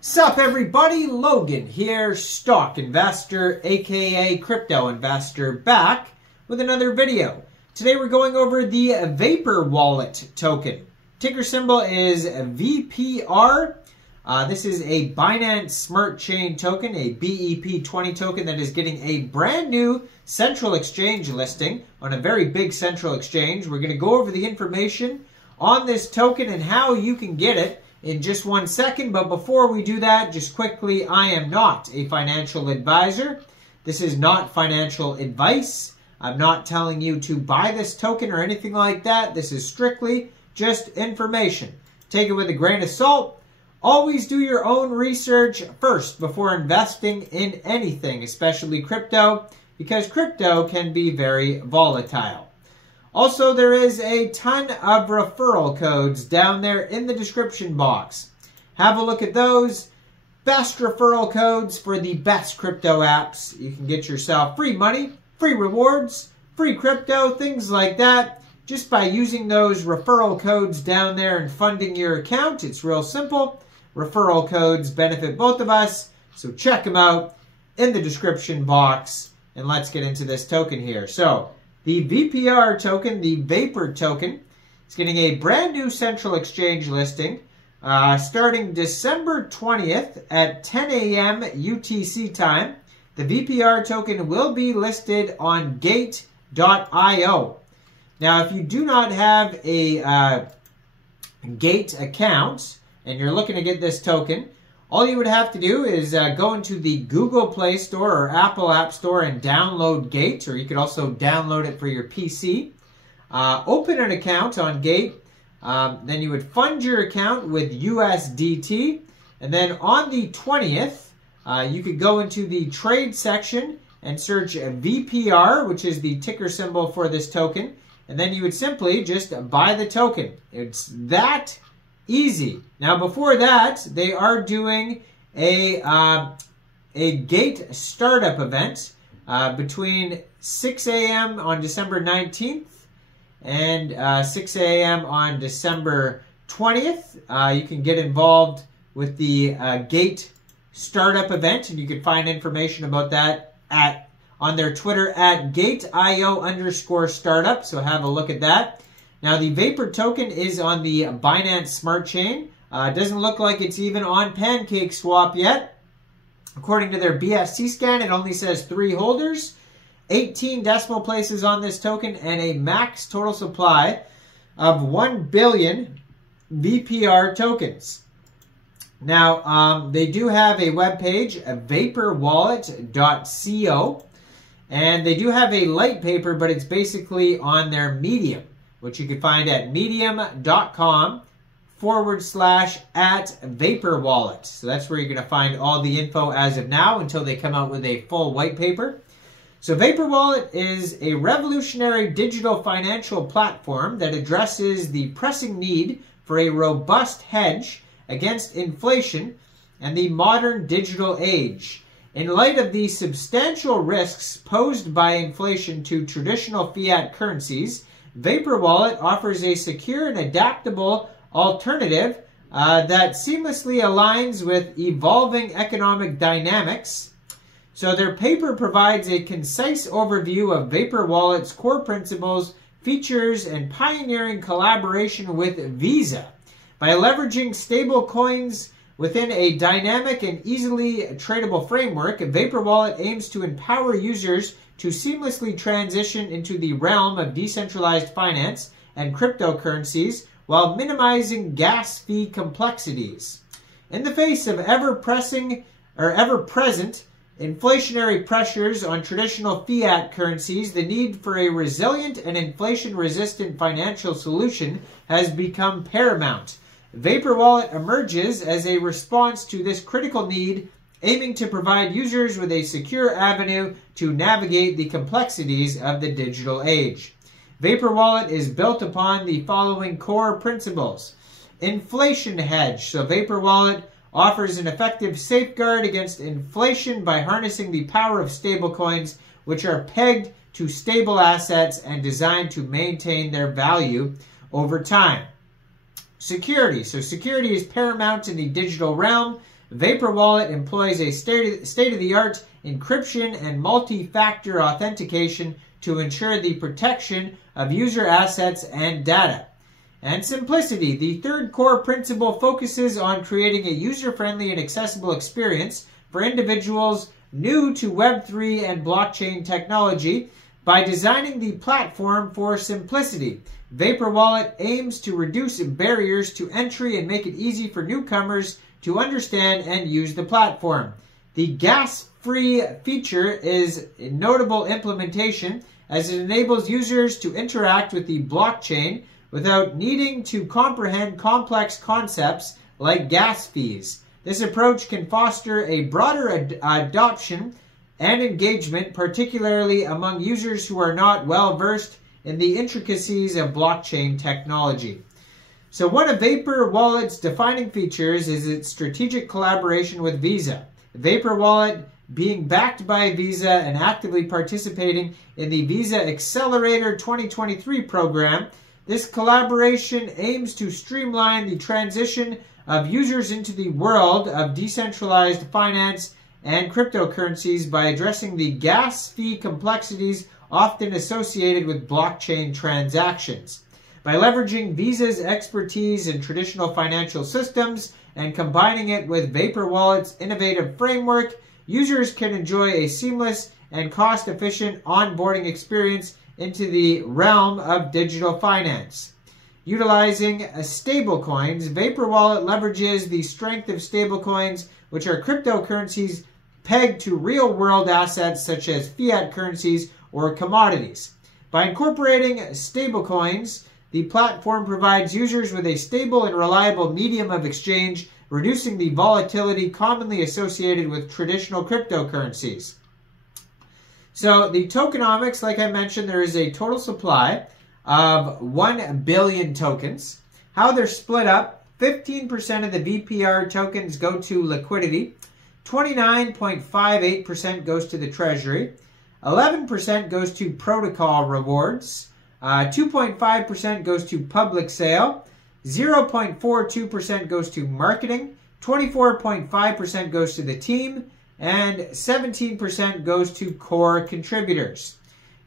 Sup everybody, Logan here, stock investor, aka crypto investor, back with another video. Today we're going over the Vaporwallet token. Ticker symbol is VPR. This is a Binance Smart Chain token, a BEP20 token that is getting a brand new central exchange listing on a very big central exchange. We're going to go over the information on this token and how you can get it in just 1 second. But before we do that, just quickly, I am not a financial advisor. This is not financial advice. I'm not telling you to buy this token or anything like that. This is strictly just information. Take it with a grain of salt. Always do your own research first before investing in anything, especially crypto, because crypto can be very volatile. Also, there is a ton of referral codes down there in the description box. Have a look at those. Best referral codes for the best crypto apps. You can get yourself free money, free rewards, free crypto, things like that, just by using those referral codes down there and funding your account. It's real simple. Referral codes benefit both of us, so check them out in the description box. And let's get into this token here. So, the VPR token, the Vapor token, is getting a brand new central exchange listing starting December 20th at 10 a.m. UTC time. The VPR token will be listed on Gate.io. Now, if you do not have a Gate account and you're looking to get this token, all you would have to do is go into the Google Play Store or Apple App Store and download Gate, or you could also download it for your PC. Open an account on Gate. Then you would fund your account with USDT. And then on the 20th, you could go into the trade section and search VPR, which is the ticker symbol for this token. And then you would simply just buy the token. It's that easy. Now, before that, they are doing a Gate startup event between 6 a.m. on December 19th and 6 a.m. on December 20th. You can get involved with the Gate startup event, and you can find information about that on their Twitter at GateIO_startup. So have a look at that. Now, the Vapor token is on the Binance Smart Chain. Doesn't look like it's even on PancakeSwap yet. According to their BSC scan, it only says 3 holders, 18 decimal places on this token, and a max total supply of 1 billion VPR tokens. Now, they do have a webpage, vaporwallet.co, and they do have a light paper, but it's basically on their Medium, which you can find at medium.com/@Vaporwallet. So that's where you're going to find all the info as of now until they come out with a full white paper. So Vaporwallet is a revolutionary digital financial platform that addresses the pressing need for a robust hedge against inflation and the modern digital age. In light of the substantial risks posed by inflation to traditional fiat currencies, Vaporwallet offers a secure and adaptable alternative that seamlessly aligns with evolving economic dynamics. So their paper provides a concise overview of Vaporwallet's core principles, features, and pioneering collaboration with Visa. By leveraging stable coins within a dynamic and easily tradable framework, Vaporwallet aims to empower users to seamlessly transition into the realm of decentralized finance and cryptocurrencies while minimizing gas fee complexities. In the face of ever-present inflationary pressures on traditional fiat currencies, the need for a resilient and inflation-resistant financial solution has become paramount. Vaporwallet emerges as a response to this critical need, aiming to provide users with a secure avenue to navigate the complexities of the digital age. Vaporwallet is built upon the following core principles. Inflation hedge. So Vaporwallet offers an effective safeguard against inflation by harnessing the power of stablecoins, which are pegged to stable assets and designed to maintain their value over time. Security. So security is paramount in the digital realm. Vaporwallet employs a state-of-the-art encryption and multi-factor authentication to ensure the protection of user assets and data. And simplicity. The third core principle focuses on creating a user-friendly and accessible experience for individuals new to Web3 and blockchain technology by designing the platform for simplicity. Vaporwallet aims to reduce barriers to entry and make it easy for newcomers to understand and use the platform. The gas-free feature is a notable implementation as it enables users to interact with the blockchain without needing to comprehend complex concepts like gas fees. This approach can foster a broader adoption and engagement, particularly among users who are not well-versed in the intricacies of blockchain technology. So one of Vaporwallet's defining features is its strategic collaboration with Visa. Vaporwallet, being backed by Visa and actively participating in the Visa Accelerator 2023 program, this collaboration aims to streamline the transition of users into the world of decentralized finance and cryptocurrencies by addressing the gas fee complexities often associated with blockchain transactions. By leveraging Visa's expertise in traditional financial systems and combining it with Vaporwallet's innovative framework, users can enjoy a seamless and cost-efficient onboarding experience into the realm of digital finance. Utilizing stablecoins, Vaporwallet leverages the strength of stablecoins, which are cryptocurrencies pegged to real-world assets such as fiat currencies or commodities. By incorporating stablecoins, the platform provides users with a stable and reliable medium of exchange, reducing the volatility commonly associated with traditional cryptocurrencies. So the tokenomics, like I mentioned, there is a total supply of 1 billion tokens. How they're split up, 15% of the VPR tokens go to liquidity, 29.58% goes to the treasury, 11% goes to protocol rewards, 2.5% goes to public sale, 0.42% goes to marketing, 24.5% goes to the team, and 17% goes to core contributors.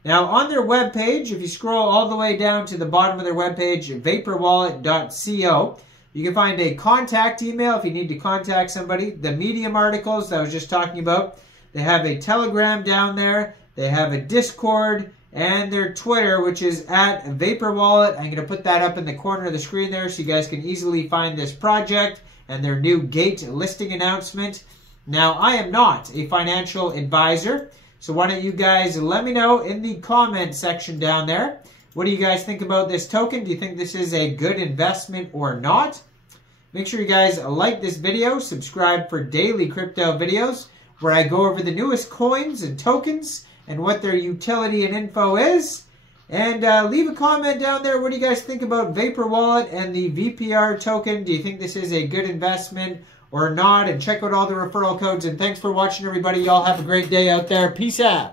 Now, on their webpage, if you scroll all the way down to the bottom of their webpage, vaporwallet.co, you can find a contact email if you need to contact somebody. The Medium articles that I was just talking about. They have a Telegram down there. They have a Discord and their Twitter, which is at Vaporwallet. I'm going to put that up in the corner of the screen there so you guys can easily find this project and their new gate listing announcement. Now, I am not a financial advisor, so why don't you guys let me know in the comment section down there. What do you guys think about this token? Do you think this is a good investment or not? Make sure you guys like this video, subscribe for daily crypto videos where I go over the newest coins and tokens and what their utility and info is. And leave a comment down there. What do you guys think about Vaporwallet and the VPR token? Do you think this is a good investment or not? And check out all the referral codes. And thanks for watching, everybody. Y'all have a great day out there. Peace out.